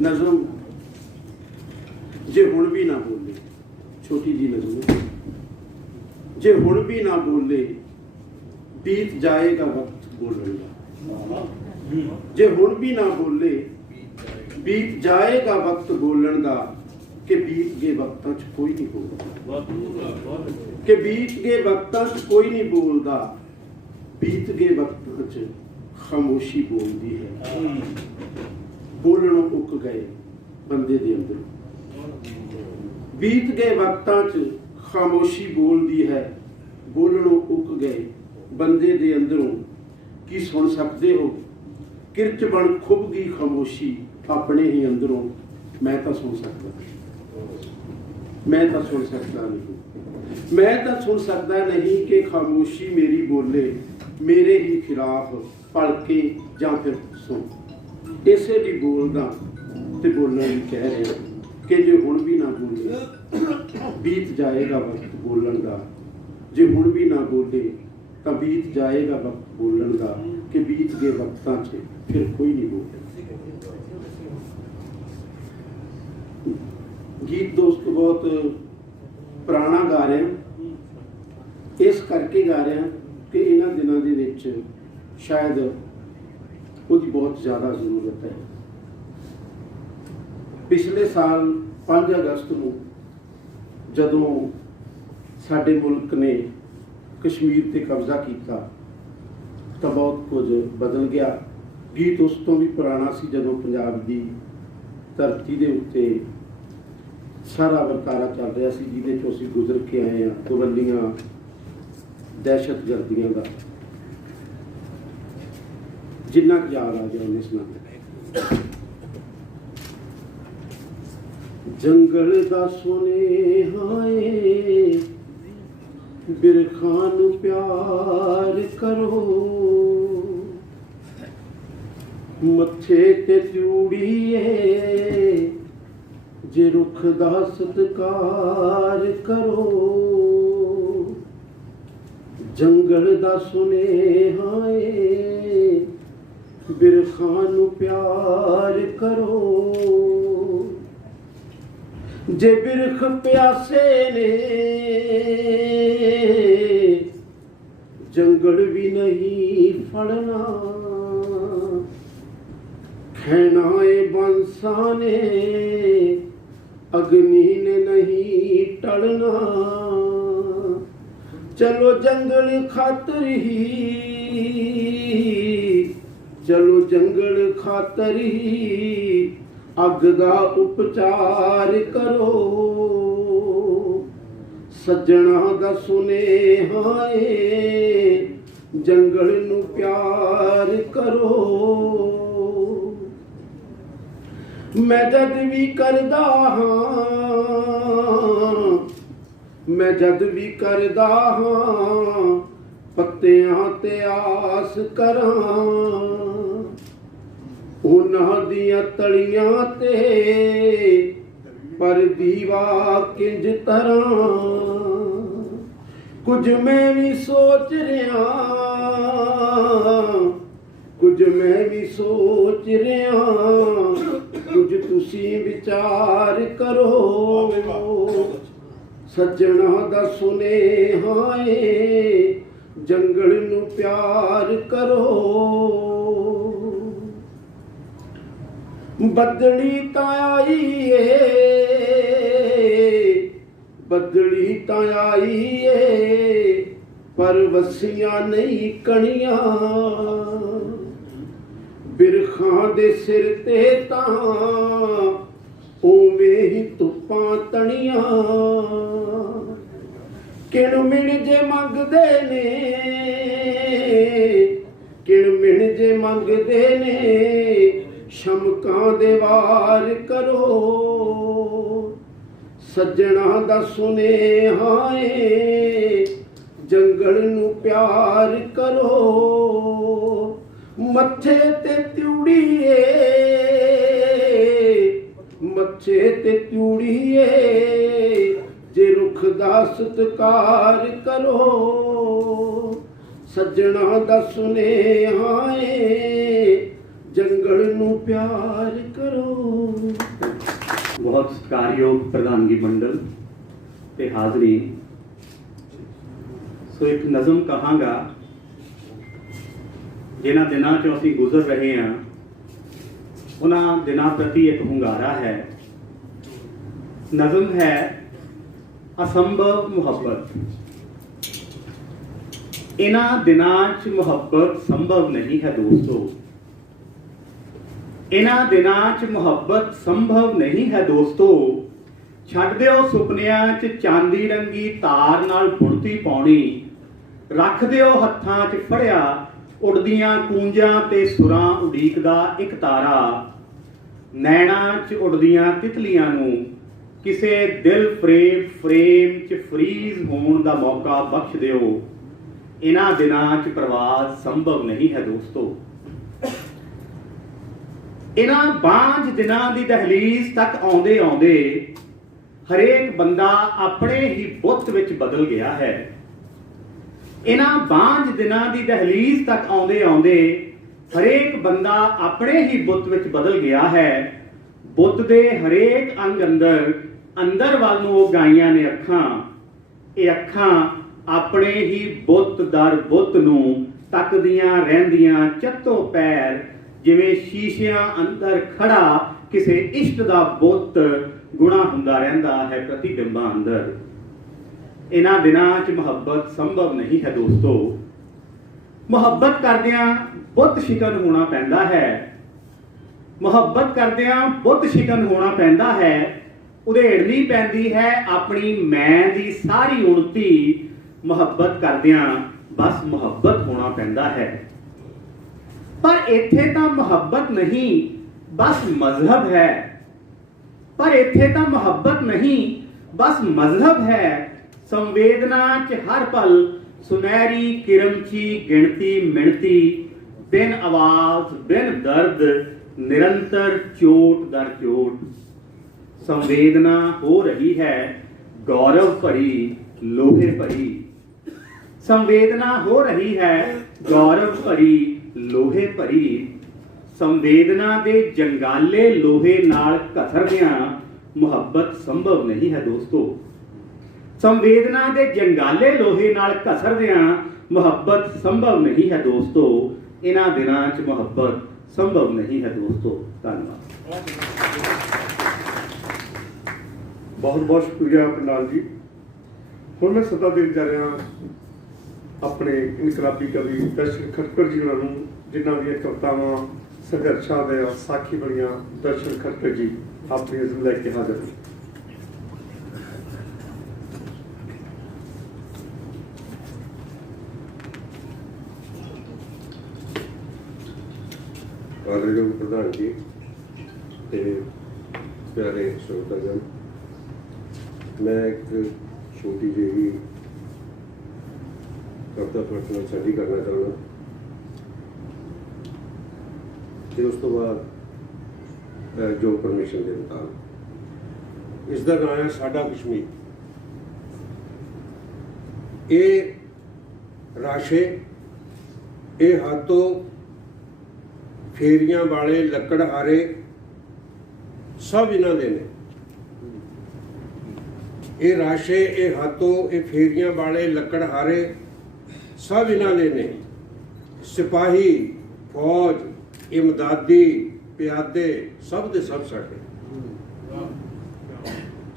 नज़म जे हुण भी ना बोले, छोटी जी नज़म, जे हुण भी ना बोले बीत जाएगा वक्त बोलने का। जे हुण भी ना बोले बीत जाएगा वक्त बोलण का, कि बीत गए वक्तां च कोई नहीं बोलदा, कि बीत गए वक्तां च कोई नहीं बोलदा, बीत गए वक्तां च खामोशी बोलदी है। बोलणों उक गए बंदे दे अंदरों, बीत गए वक्तां च खामोशी बोलदी है। बोलणों उक गए बंदे दे अंदरों, की सुन सकते हो किरच बन खुब गई खामोशी अपने ही अंदरों। मैं तो सुन सकता, मैं तो सुन सकता नहीं, मैं तो सुन सकता नहीं कि खामोशी मेरी बोले मेरे ही खिलाफ पढ़ के या फिर सुन। इसे भी बोलदा ते बोलना भी कह रहे कि जे हुण भी ना बोले बीत जाएगा वक्त बोलन का, जे हुण भी ना बोले तो बीत जाएगा वक्त बोलन का, कि बीत गए वक्तां च फिर कोई नहीं बोले। गीत दोस्त बहुत पुराना गा रहे हैं, इस करके गा रहे हैं कि इन्हां दिनां दे विच शायद उसकी बहुत ज़्यादा जरूरत है। पिछले साल 5 अगस्त को जदों साडे मुल्क ने कश्मीर ते कब्जा किया तो बहुत कुछ बदल गया। गीत उस तो भी पुराना सी, जदों पंजाब की धरती के उत्ते सारा वरतारा चल रहा सी, जिहदे चों असीं गुजर के आए हैं कबलियां दहशतगर्दियां का, जिन्ना क याद आ गया उन्हें सुना। जंगल दा सुनेहा ए बिरखां नूं प्यार करो, मत्थे ते त्यूड़ी ए जे रुख दा सत्कार करो। जंगल दा सुनेहा ए बिरखां नूं प्यार करो, जे बिरख प्यासे ने जंगल भी नहीं फड़ना, खैना ए बंसा ने अग्नि ने नहीं टलना। चलो जंगल खातर ही, चलो जंगल खातर ही अग दा उपचार करो। सज्जणा दा सुनेहा ए जंगल नूं प्यार करो। मैं जद भी करदा हां, मैं जद भी करदा हां पत्तियां ते आस करां, उन्हां दियां तलियां ते पर दीवा किंज तरां। कुछ मैं भी सोच रहा, कुछ मैं भी सोच रहा, कुछ तुसी विचार करो। सज्जणा दा सुनेहा ए जंगल नूं प्यार करो। बदली तां आई ए, बदली तां आई ए पर वसियां नहीं कणियां। बिरखां दे सिर ते तां उवें ही धुप्पां तणियां। किण मिण जे मंगदे ने, किण मिण जे मंगदे ने शमकां दे वार करो। सज्जणा दा सुनेहा ए जंगल नूं प्यार करो। मत्थे ते त्यूड़ी ए, मत्थे ते त्यूड़ी ए जे रुख दा सत्कार करो। सज्जणा दा सुनेहा ए जंगल नू प्यार करो। बहुत सत्कारयोग प्रधानगी मंडल ते हाजरी। सो एक नज़म कहांगा जिन्हां दिनां चों असीं गुजर रहे हैं, उन्हां दिनां प्रति एक हुंगारा है। नज़म है असंभव मुहब्बत। इन्हां दिनां च मुहब्बत संभव नहीं है दोस्तों, इन्हां दिनां च मुहब्बत संभव नहीं है दोस्तों। छड्ड दिओ सुपनियां च चांदी रंगी तार नाल बुणती पाउणी, रख दिओ हत्थां च फड़िया उड़दियां कूंजां ते सुरां उडीकदा एक तारा। नैणां च उड़दियां तितलियां नूं किसे दिल फ्रेम च फ्रीज होण दा मौका बख्श दिओ। इन्हां दिनां च प्रवास संभव नहीं है दोस्तों। इन्हां बांझ दिनां दी दहलीज तक आउंदे आउंदे हरेक बंदा अपने ही बुत विच बदल गया है। इन्हां बांझ दिनां दी दहलीज तक आउंदे आउंदे हरेक बंदा अपने ही बुत विच बदल गया है। बुत दे हरेक अंग अंदर अंदर वाल नूं गाइयां ने अखां। ये अखां अपने ही बुत दर बुत नूं तकदियां रहिंदियां चत्तों पैर, जिवें शीशियां अंदर खड़ा किसे इश्क दा बुत गुणा हुंदा रहिंदा है प्रतिबिंबां अंदर। इन्हां दिनां च मुहब्बत संभव नहीं है दोस्तों। मुहब्बत करदियां बुत शिकन होना पैंदा है। मुहब्बत करदियां बुत शिकन होना पैंदा है। उधेड़नी पैंदी है अपनी मैं दी सारी उणती। मुहब्बत करदियां बस मुहब्बत होना पैंदा है। पर इत्थे तां मुहब्बत नहीं बस मजहब है। पर इत्थे तां मुहब्बत नहीं बस मजहब है। संवेदना च हर पल सुनहरी किरमची गिणती मिणती, बिन आवाज बिन दर्द निरंतर चोट दर चोट। संवेदना हो रही है गौरव भरी लोहे भरी। संवेदना हो रही है गौरव भरी लोहे भरी। संवेदना दे जंगाले लोहे नाल घसरदियां मुहब्बत संभव नहीं है दोस्तों। संवेदना दे जंगाले लोहे नाल घसरदियां मुहब्बत संभव नहीं है दोस्तों। इन्हां दिनां च मुहब्बत संभव नहीं है दोस्तों। धन्यवाद। बहुत बहुत शुक्रिया प्रणाल जी। ਹੁਣ मैं सदा देन जा रहा अपने इनकलाबी कवि दर्शन खटकर जी ਨੂੰ, ਜਿਨ੍ਹਾਂ ਦੀਆਂ ਕਵਿਤਾਵਾਂ ਸੰਘਰਸ਼ਾਂ ਦੇ ਸਾਖੀ ਬਣੀਆਂ। ਦਰਸ਼ਨ ਖਟਕਰ ਜੀ ਆਪਣੀ ਇਜ਼ਮ ਲੈ ਕੇ ਹਾਜ਼ਰ ਨੇ। ਆਦਰਯੋਗ ਪ੍ਰਧਾਨ ਜੀ ਤੇ ਪਿਆਰੇ ਸਰੋਤੇਗਣ, मैं एक छोटी जी कविता ਤੁਹਾਡੇ ਨਾਲ ਸਾਂਝੀ करना चाहना ਤੇ ਉਸ ਤੋਂ ਬਾਅਦ ਜੋ ਪਰਮਿਸ਼ਨ ਦੇ ਮੁਤਾਬਕ। ਇਸ ਦਾ ਨਾਮ ਹੈ ਸਾਡਾ ਕਸ਼ਮੀਰ। ਇਹ ਰਾਸ਼ੇ ਇਹ ਹਾਥੋਂ ਫੇਰੀਆਂ ਵਾਲੇ ਲੱਕੜਹਾਰੇ ਸਭ ਇਹਨਾਂ ਦੇ ਨੇ। ਇਹ ਰਾਸ਼ੇ ਇਹ ਹਾਥੋਂ ਇਹ ਫੇਰੀਆਂ ਵਾਲੇ ਲੱਕੜਹਾਰੇ ਸਭ ਇਹਨਾਂ ਦੇ ਨੇ। ਸਿਪਾਹੀ ਫੌਜ ਇਮਦਾਦੀ ਪਿਆਦੇ ਸਭ ਦੇ ਸਭ ਸਾਡੇ।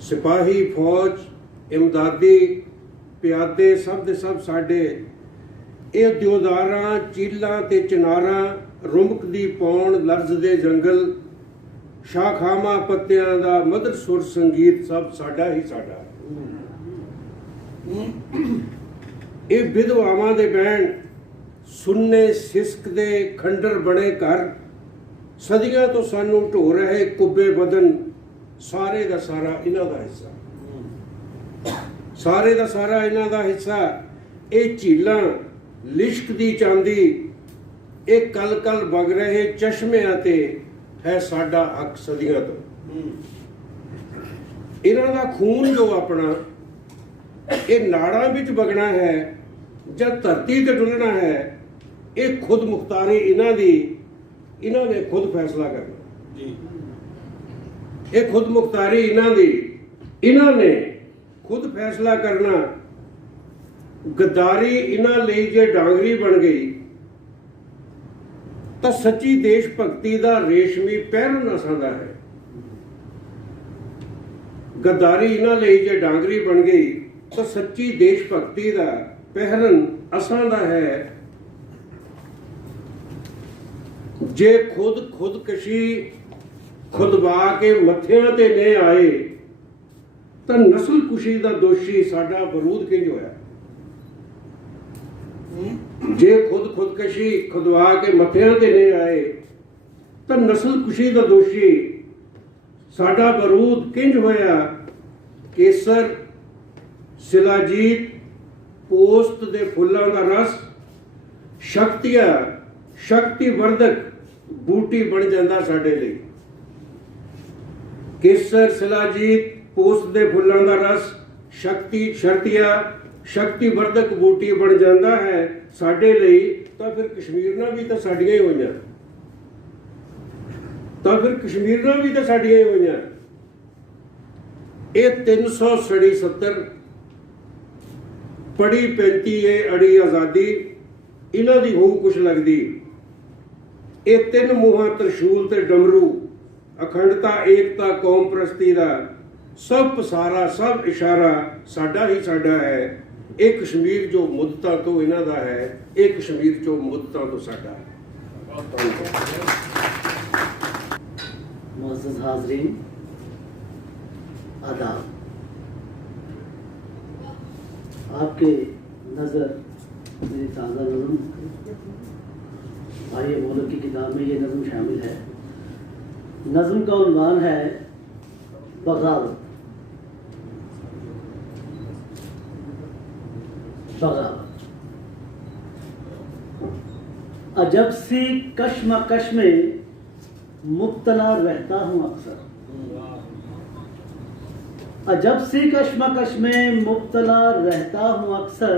ਸਿਪਾਹੀ ਫੌਜ ਇਮਦਾਦੀ ਪਿਆਦੇ ਸਭ ਦੇ ਸਭ ਸਾਡੇ। ਇਹ ਦਿਉਦਾਰਾਂ ਚੀਲਾਂ ਤੇ ਚਨਾਰਾਂ ਰੁਮਕਦੀ ਪੌਣ ਲਰਜ਼ ਦੇ ਜੰਗਲ ਸ਼ਾਖਾਵਾਂ ਪੱਤਿਆਂ ਦਾ ਮਧੁਰ ਸੁਰ ਸੰਗੀਤ ਸਭ ਸਾਡਾ ਹੀ ਸਾਡਾ। ਇਹ ਵਿਧਵਾਵਾਂ ਦੇ ਬਹਿਣ ਸੁੰਨੇ ਸਿਸਕ ਦੇ ਖੰਡਰ ਬਣੇ ਘਰ ਸਦੀਆਂ ਤੋਂ ਸਾਨੂੰ ਢੋ ਰਹੇ ਕੁੱਬੇ ਬਦਨ ਸਾਰੇ ਦਾ ਸਾਰਾ ਇਹਨਾਂ ਦਾ ਹਿੱਸਾ। ਸਾਰੇ ਦਾ ਸਾਰਾ ਇਹਨਾਂ ਦਾ ਹਿੱਸਾ। ਇਹ ਝੀਲਾਂ ਲਿਸ਼ਕ ਦੀ ਚਾਂਦੀ ਇਹ ਕਲ ਕਲ ਵਗ ਰਹੇ ਚਸ਼ਮਿਆਂ ਤੇ ਹੈ ਸਾਡਾ ਹੱਕ ਸਦੀਆਂ ਤੋਂ। ਇਹਨਾਂ ਦਾ ਖੂਨ ਜੋ ਆਪਣਾ ਇਹ ਨਾੜਾਂ ਵਿੱਚ ਵਗਣਾ ਹੈ ਜਾਂ ਧਰਤੀ ਤੇ ਡੁੱਲਣਾ ਹੈ। ਇਹ ਖੁਦ ਮੁਖਤਾਰੀ ਇਹਨਾਂ ਦੀ इन्हां ने खुद फैसला करना जी। ये खुद मुख्तारी इन्हां दी, इन्हां ने खुद फैसला करना। गद्दारी इन्हां लई जे डांगरी बन गई तो सच्ची देश भगती का रेशमी पहरन असां दा है। गद्दारी इन्हां लई जे डांगरी बन गई तो सच्ची देश भगती का पहरन असां दा है। जे खुद खुदकशी खुदवा के मत्थियां ते ने आए तो नस्ल कुशी का दोषी साडा बरूद किंज होया। जे खुद खुदकशी खुदवा के मत्थियां ते ने आए तो नस्ल कुशी का दोषी साडा बरूद किंज होया। केसर शिलाजीत पोस्त दे फुल्लां दा रस शक्तिया शक्तिवर्धक बूटी बन जांदा साडे लई। केसर शिलाजीत पोस्त दे फुल्लां दा रस शक्ति शर्तिया शक्तिवर्धक बूटी बन जाता है साडे लई। तो फिर कश्मीरना भी तो साडियां ही होईयां, तो फिर कश्मीरना भी तो साडियां ही होईयां। ये 370 पड़ी 35 है अड़ी आज़ादी इन्हां दी होऊ कुछ लगदी। ये 3 मूहां त्रिशूल ते डमरू अखंडता एकता कौम प्रस्ती दा सब पसारा सब इशारा साडा ही साडा है। एक कश्मीर जो मुद्दतां तो इन्हां दा है, एक कश्मीर जो मुद्दतां तो साडा है। मुअज़्ज़ज़ हाज़रीन, आदाब। आपके नज़र मेरी ताज़ा नज़म भाई मोहल्ले की किताब में ये नज़म शामिल है। नज़म का उन्वान है बगावत। बगावत अजब सी कश्मकश में मुब्तला रहता हूँ अक्सर। अजब सी कश्मकश में मुब्तला रहता हूँ अक्सर।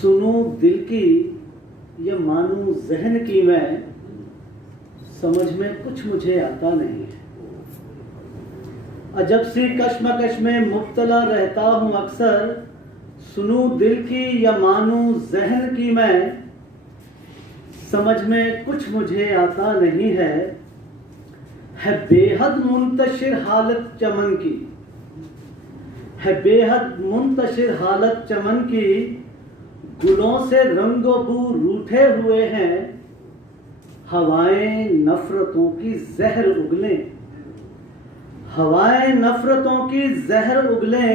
सुनूं दिल की या मानूं जहन की मैं, समझ में कुछ मुझे आता नहीं है। अजब सी कश्मकश में मुब्तला रहता हूँ अक्सर। सुनूं दिल की या मानूं जहन की मैं, समझ में कुछ मुझे आता नहीं है। बेहद मुंतशिर हालत चमन की, है बेहद मुंतशिर हालत चमन की। गुलों से रंगो बू रूठे हुए हैं। हवाएं नफरतों की जहर उगले, हवाएं नफरतों की जहर उगले।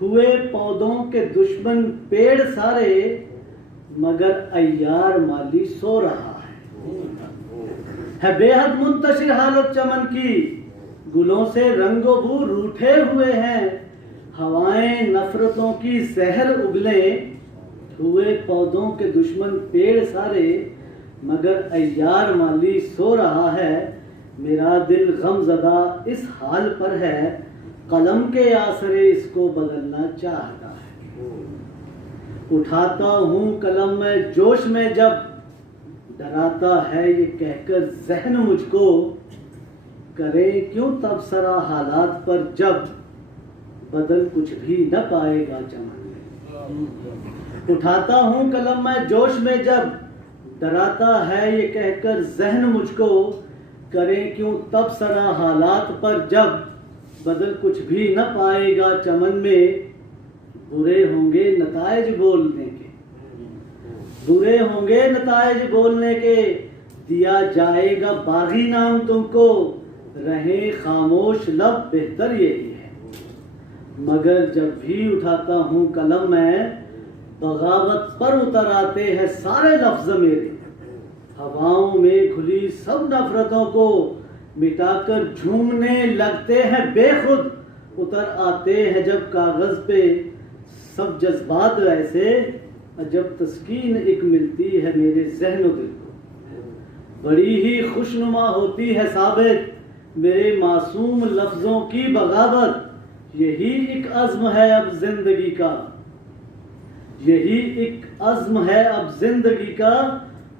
हुए पौधों के दुश्मन पेड़ सारे, मगर अय्यार माली सो रहा है। बेहद मुंतशिर हालत चमन की। गुलों से रंगो बू रूठे हुए हैं। हवाएं नफरतों की जहर उगले। हुए पौधों के दुश्मन पेड़ सारे, मगर अय्यार माली सो रहा है। मेरा दिल गमज़दा इस हाल पर है। कलम के आसरे इसको बदलना चाहता है। उठाता हूँ कलम में जोश में जब, डराता है ये कहकर जहन मुझको। करे क्यों तबसरा हालात पर जब, बदल कुछ भी न पाएगा चमन में। उठाता हूँ कलम में जोश में जब, डराता है ये कहकर जहन मुझको। करे क्यों तबसरा हालात पर जब, बदल कुछ भी न पाएगा चमन में। बुरे होंगे नतायज बोलने के, बुरे होंगे नतायज बोलने के। दिया जाएगा बागी नाम तुमको, रहे खामोश लब बेहतर यही है। मगर जब भी उठाता हूँ कलम में, बगावत पर उतर आते हैं सारे लफ्ज़ मेरे। हवाओं में खुली सब नफरतों को मिटाकर झूमने लगते हैं बेखुद। उतर आते हैं जब कागज पे सब जज्बात ऐसे, अजब तस्कीन एक मिलती है मेरे ज़हन दिल को। बड़ी ही खुशनुमा होती है साबित मेरे मासूम लफ्ज़ों की बगावत। यही एक अज़्म है अब जिंदगी का, यही एक अज़्म है अब जिंदगी का।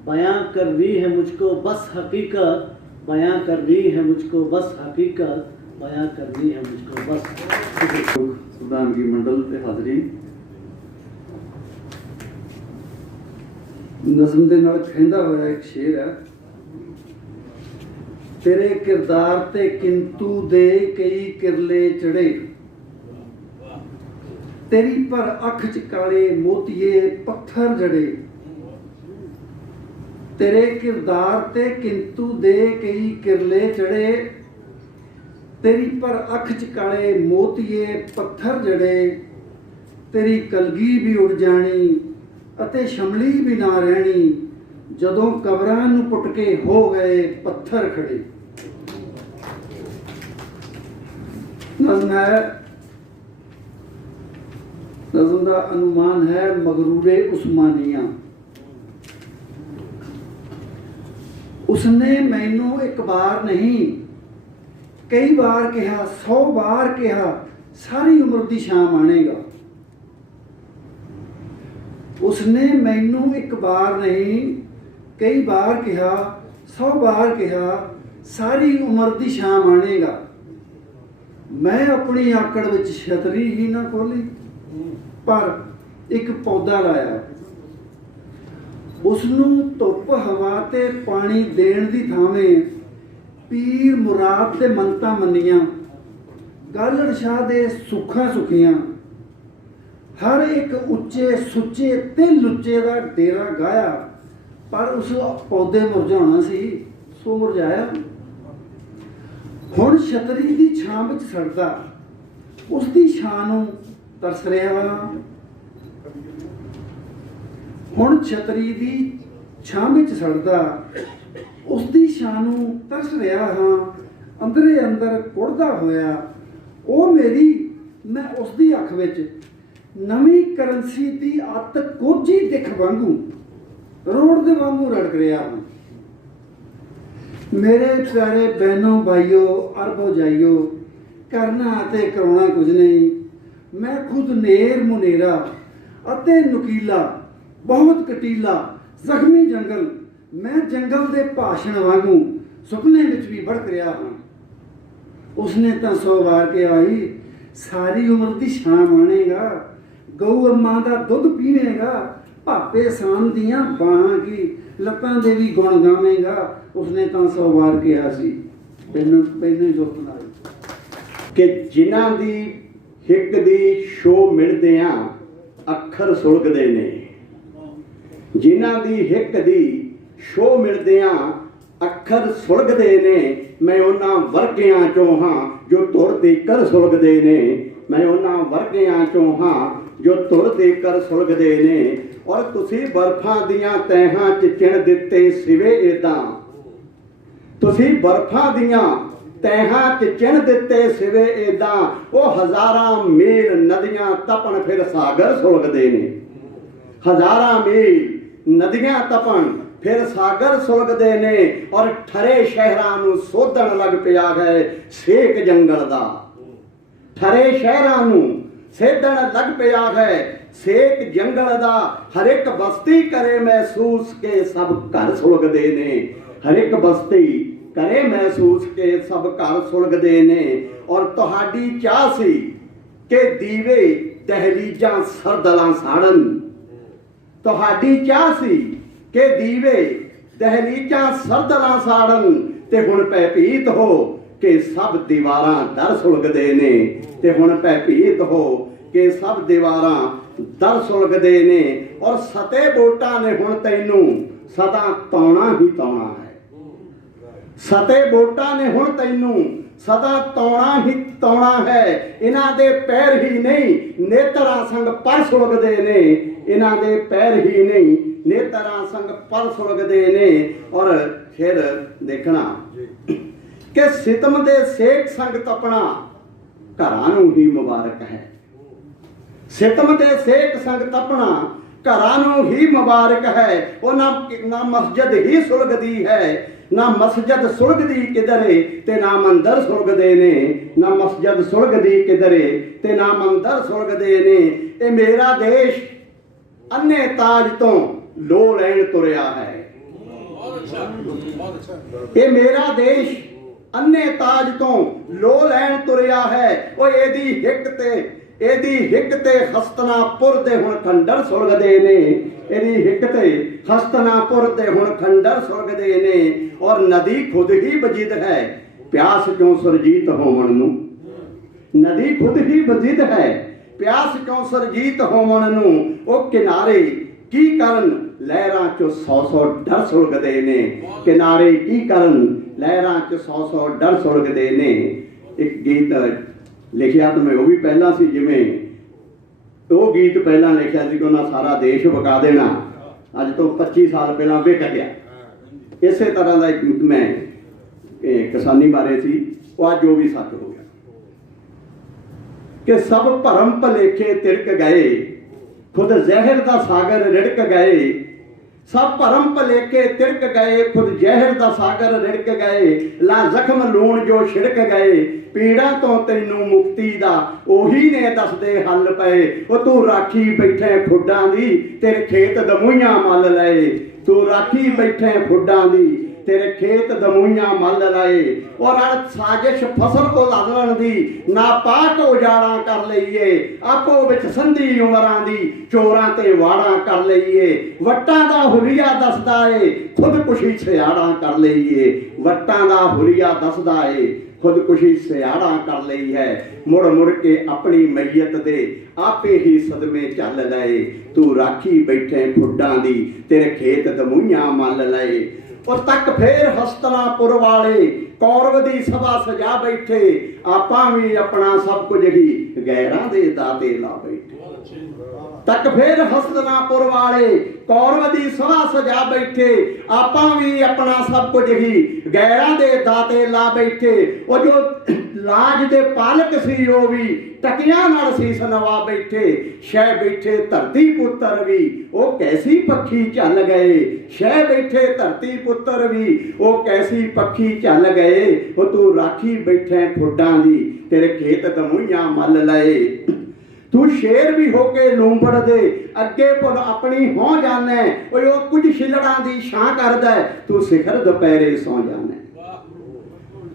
बयां करनी है मुझको बस हकीकत, बयां करनी है मुझको बस हकीकत, बयां करनी है मुझको बस हकीकत। प्रधानगी मंडल ते हाज़री नज़म दे नाल खिंदा होया एक शेर है, तेरे किरदार ते किंतु दे कई किरले चढ़े, तेरी पर अख च काले मोतिये पत्थर जड़े, तेरे किरदार ते किंतु दे कई किरले चढ़े, तेरी पर अख च काले मोतिये पत्थर जड़े, तेरी कलगी भी उड़ जानी ਅਤੇ ਸ਼ਮਲੀ ਵੀ ਨਾ ਰਹਿਣੀ, ਜਦੋਂ ਕਬਰਾਂ ਨੂੰ ਪੁੱਟ ਕੇ ਹੋ ਗਏ ਪੱਥਰ ਖੜੇ। ਨਜ਼ਮ ਦਾ ਅਨੁਮਾਨ ਹੈ ਮਗਰੂਰੇ ਉਸਮਾਨੀਆਂ। ਉਸਨੇ ਮੈਨੂੰ ਇੱਕ ਵਾਰ ਨਹੀਂ ਕਈ ਵਾਰ ਕਿਹਾ, 100 ਵਾਰ ਕਿਹਾ, ਸਾਰੀ ਉਮਰ ਦੀ ਸ਼ਾਮ ਆਣੇਗਾ। उसने मैनू एक बार नहीं कई बार कहा, 100 बार कहा, सारी उम्र की शाम आनेगा। मैं अपनी आकड़ विच छतरी ही ना खोली, पर एक पौधा लाया, उसनू धुप हवा ते पानी देण दी थावें पीर मुराद ते मनता मनियां, गालड़ शाह दे सुखा सुखियां, हर एक उच्चे सुच्चे ते लुच्चे का डेरा गाया, पर उस पौधे मुरझाना सी सो मुरझाया। हुण छतरी की छां विच सड़दा, उसकी छां नूं तरस रहा हाँ। हुण छतरी की छां विच सड़दा, उसकी छां नूं तरस रहा हाँ। अंदरे अंदर कुड़दा होया ओ मेरी, मैं उसकी अख विच नवी करंसी की अत कोझी दिख वांगू रोड दे वांगू रड़क रहा हूँ। मेरे प्यारे बहनों भाइयों अरबो जाइयो, करना ते कराउणा कुछ नहीं, मैं खुद नेर मुनेरा अते नुकीला, बहुत कटीला जख्मी जंगल, मैं जंगल दे भाषण वांगू सुपने विच भी भड़क रहा हाँ। उसने तो 100 बार कहा ही, सारी उम्र की शाम आनेगा, गऊ अम्मा का दुध पीवेगा, भापे शाम दियां बाहां की लत्तां दे भी गुण गावेगा। उसने तो 100 बार कहा सी। पहले जो कि जिन्हां दी हिक दी शो मिलदियां अखर सुलगदे ने, जिन्हां दी हिक दी शो मिलदियां अखर सुलगदे ने, मैं उन्हां वर्गियां चों हां जो तुर दे कर सुलगदे ने, मैं उन्हां वर्गियां चों हां जो तुर दे कर सुलगदे ने। और तुसी बर्फां दियां तैहां च चिण दित्ते सिवे इदां, तुसी बर्फां दियां तैहां च चिण दित्ते सिवे इदां, ओ हज़ारां मील नदियां तपन फिर सागर सुलगदे ने, हज़ारां मील नदियां तपन फिर सागर सुलगदे ने। और ठरे शहरां नूं सोधण लग पिया है सेक जंगल दा, ठरे शहरां नूं सेधण लग पिया है सेक जंगल दा। हर एक बस्ती करे महसूस के सब घर सुलगदे ने, हर एक बस्ती करे महसूस के सब घर सुलगदे ने। और तुहाडी चाह सी के दीवे दहलीजां सरदलां साड़न, तुहाडी चाह सी के दीवे दहलीजां सरदलां साड़न, ते हुण भयभीत हो कि सब दीवारां दर सुलगदे ने, ते हुण भयभीत हो कि सब दीवारां दर सुलगदे ने। और सते वोटां ने हुण तैनू सदा तौणा ही तौणा है, सते वोटां ने हुण तैनू सदा तौणा ही तौणा है। इन्हां दे पैर ही नहीं नेतरां संग पर सुलगदे ने, इन्हां दे पैर ही नहीं नेतरां संग पर सुलगदे ने। और फिर देखना कि सितम दे सेक संग तपना घरां नूं ही मुबारक है, सितम दे सेक संग तपना घरां नूं ही मुबारक है। वो ना मस्जिद ही सुलगदी है, ना मस्जिद सुलगदी किधरे ते ना मंदिर सुलगदे ने, ना मस्जिद सुलगदी किधरे ते ना मंदिर सुलगदे ने। ए मेरा देश अन्ने ताज तो लो लैण तुरिया है, ਇਹ ਮੇਰਾ ਦੇਸ਼ ਅੰਨੇ ਤਾਜ ਤੋਂ ਲੋ ਲੈਣ ਤੁਰਿਆ ਹੈ। ਓਏ ਇਹਦੀ ਹਿੱਕ ਤੇ ਹਸਤਨਾਪੁਰ ਦੇ ਹੁਣ ਖੰਡਰ ਸੁਲਗਦੇ ਨੇ। ਇਹਦੀ ਹਿੱਕ ਤੇ ਹਸਤਨਾਪੁਰ ਦੇ ਹੁਣ ਖੰਡਰ ਸੁਲਗਦੇ ਨੇ। ਔਰ ਨਦੀ ਖੁਦ ਹੀ ਵਜਿਦ ਹੈ ਪਿਆਸ ਕਿਉਂ ਸੁਰਜੀਤ ਹੋਵਣ ਨੂੰ। ਨਦੀ ਖੁਦ ਹੀ ਵਜਿਦ ਹੈ ਪਿਆਸ ਕਿਉਂ ਸੁਰਜੀਤ ਹੋਵਣ ਨੂੰ। ਉਹ ਕਿਨਾਰੇ ਕੀ ਕਰਨ ਲਹਿਰਾਂ ਚ 100 ਡਰ ਸੁਲਗਦੇ ਨੇ। ਕਿਨਾਰੇ ਕੀ ਕਰਨ ਲਹਿਰਾਂ ਚ 100 ਡਰ ਸੁਲਗਦੇ ਨੇ। ਇੱਕ ਗੀਤ ਲਿਖਿਆ ਤਾਂ ਮੈਂ ਉਹ ਵੀ ਪਹਿਲਾਂ ਸੀ, ਜਿਵੇਂ ਉਹ ਗੀਤ ਪਹਿਲਾਂ ਲਿਖਿਆ ਸੀ ਕਿ ਉਹਨਾਂ ਸਾਰਾ ਦੇਸ਼ ਵਕਾ ਦੇਣਾ, ਅੱਜ ਤੋਂ 25 ਸਾਲ ਪਹਿਲਾਂ ਵਿਕ ਗਿਆ। ਇਸੇ ਤਰ੍ਹਾਂ ਦਾ ਇੱਕ ਗੀਤ ਮੈਂ ਕਿਸਾਨੀ ਬਾਰੇ ਸੀ, ਉਹ ਅੱਜ ਉਹ ਵੀ ਸੱਚ ਹੋ ਗਿਆ ਕਿ ਸਭ ਭਰਮ ਭਲੇਖੇ ਤਿਰਕ ਗਏ, ਖੁਦ ਜ਼ਹਿਰ ਦਾ ਸਾਗਰ ਰਿੜਕ ਗਏ। ਸਭ ਭਰਮ ਭਲੇਖੇ ਤਿਰਕ ਗਏ, ਖੁਦ ਜ਼ਹਿਰ ਦਾ ਸਾਗਰ ਰਿੜਕ ਗਏ। ਲਾ ਜ਼ਖਮ ਲੂਣ ਜੋ ਛਿੜਕ ਗਏ, ਪੀੜਾਂ ਤੋਂ ਤੈਨੂੰ ਮੁਕਤੀ ਦਾ ਉਹੀ ਨੇ ਦੱਸਦੇ ਹੱਲ ਪਏ। ਉਹ ਤੂੰ ਰਾਖੀ ਬੈਠੇ ਖੁੱਡਾਂ ਦੀ, ਤੇਰੇ ਖੇਤ ਦਮੂਈਆਂ ਮੱਲ ਲਏ। ਤੂੰ ਰਾਖੀ ਬੈਠੇ ਖੁੱਡਾਂ ਦੀ, ਤੇਰੇ ਖੇਤ ਦਮੂਈਆਂ ਮੱਲ ਲਏ। ਔਰ ਸਾਜ਼ਿਸ਼ ਫਸਲ ਕੋ ਲਾਦਣ ਦੀ, ਨਾਪਾਕ ਉਜਾੜਾਂ ਕਰ ਲਈਏ। ਆਪੋ ਵਿੱਚ ਸੰਧੀ ਉਮਰਾਂ ਦੀ, ਚੋਰਾਂ ਤੇ ਵਾੜਾਂ ਕਰ ਲਈਏ। ਵੱਟਾਂ ਦਾ ਹੁਲੀਆ ਦੱਸਦਾ ਏ, ਖੁਦਕੁਸ਼ੀ ਸਿਆੜਾਂ ਕਰ ਲਈਏ। ਵੱਟਾਂ ਦਾ ਹੁਲੀਆ ਦੱਸਦਾ ਏ, ਖੁਦਕੁਸ਼ੀ ਸਿਆੜਾਂ ਕਰ ਲਈ ਹੈ। ਮੁੜ ਮੁੜ ਕੇ ਆਪਣੀ ਮਈਅਤ ਦੇ ਆਪੇ ਹੀ ਸਦਮੇ ਚੱਲ ਲਏ। ਤੂੰ ਰਾਖੀ ਬੈਠੇ ਖੁੱਡਾਂ ਦੀ, ਤੇਰੇ ਖੇਤ ਦਮੂਈਆਂ ਮੱਲ ਲਏ। ਉਹ ਤੱਕ ਫੇਰ ਹਸਤਨਾਪੁਰ ਵਾਲੇ ਕੌਰਵ ਦੀ ਸਭਾ ਸਜਾ ਬੈਠੇ। ਆਪਾਂ ਵੀ ਆਪਣਾ ਸਭ ਕੁਝ ਹੀ ਗੈਰਾਂ ਦੇ ਦਾਤੇ ਲਾ ਬੈਠੇ। ਤੱਕ ਫੇਰ ਹਸਤਨਾਪੁਰ ਵਾਲੇ ਕੌਰਵ ਦੀ ਸਭਾ ਸਜਾ ਬੈਠੇ। ਆਪਾਂ ਵੀ ਆਪਣਾ ਸਭ ਕੁਝ ਹੀ ਗੈਰਾਂ ਦੇ ਦਾਤੇ ਲਾ ਬੈਠੇ। ਉਹ ਜੋ ਲਾਜ ਦੇ ਪਾਲਕ ਸੀ ਉਹ ਵੀ ਟਕਿਆਂ ਨਾਲ ਸੀਸ ਨਵਾ ਬੈਠੇ। ਸ਼ਹਿ ਬੈਠੇ ਧਰਤੀ ਪੁੱਤਰ ਵੀ ਉਹ ਕੈਸੀ ਪੱਖੀ ਚੱਲ ਗਏ। ਸ਼ਹਿ ਬੈਠੇ ਧਰਤੀ ਪੁੱਤਰ ਵੀ ਉਹ ਕੈਸੀ ਪੱਖੀ ਚੱਲ ਗਏ। ਉਹ ਤੂੰ ਰਾਖੀ ਬੈਠੇ ਖੁੱਡਾਂ ਦੀ, ਤੇਰੇ ਖੇਤ ਦਮੂਈਆਂ ਮੱਲ ਲਏ। ਤੂੰ ਸ਼ੇਰ ਵੀ ਹੋ ਕੇ ਲੂੰਬੜ ਦੇ ਅੱਗੇ ਪੁੱਲ ਆਪਣੀ ਹੋ ਜਾਣਾ। ਓਏ ਉਹ ਕੁਝ ਛਿਲੜਾਂ ਦੀ ਛਾਂ ਕਰਦਾ, ਤੂੰ ਸਿਖਰ ਦੁਪਹਿਰੇ ਸੌ ਜਾਣਾ।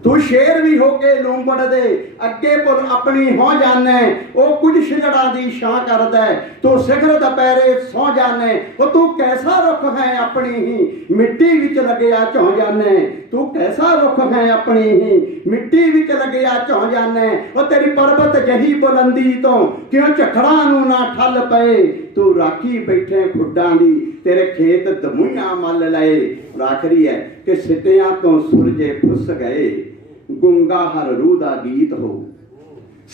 ਤੂੰ ਸ਼ੇਰ ਵੀ ਹੋ ਕੇ ਲੂੰਬੜ ਦੇ ਅੱਗੇ ਪੁੱਲ ਆਪਣੀ ਹੋ ਜਾਣਾ। ਉਹ ਕੁਝ ਛਿਲੜਾਂ ਦੀ ਛਾਂ ਕਰਦਾ, ਤੂੰ ਸਿਖਰ ਦੁਪਹਿਰੇ ਸੌ ਜਾਣਾ। ਉਹ ਤੂੰ ਕੈਸਾ ਰੁੱਖ ਹੈ ਆਪਣੀ ਹੀ ਮਿੱਟੀ ਵਿੱਚ ਲੱਗਿਆ ਝੌਂ ਜਾਣਾ। ਤੂੰ ਕੈਸਾ ਰੁੱਖ ਹੈ ਆਪਣੀ ਹੀ ਮਿੱਟੀ ਵਿੱਚ ਲੱਗਿਆ ਝੌਂ ਜਾਣਾ। ਉਹ ਤੇਰੀ ਪਰਬਤ ਜਹੀ ਬੁਲੰਦੀ ਤੋਂ ਕਿਉਂ ਝਖੜਾਂ ਨੂੰ ਨਾ ਠੱਲ ਪਏ। ਤੂੰ ਰਾਖੀ ਬੈਠੇ ਖੁੱਡਾਂ ਦੀ, ਤੇਰੇ ਖੇਤ ਦਮੂਈਆਂ ਮੱਲ ਲਏ। ਆਖਰੀ ਹੈ ਕਿ ਸਿੱਟਿਆਂ ਤੋਂ ਸੁਰਜੇ ਫੁੱਸ ਗਏ, ਗੁੰਗਾ ਹਰ ਰੂਹ ਦਾ ਗੀਤ ਹੋ।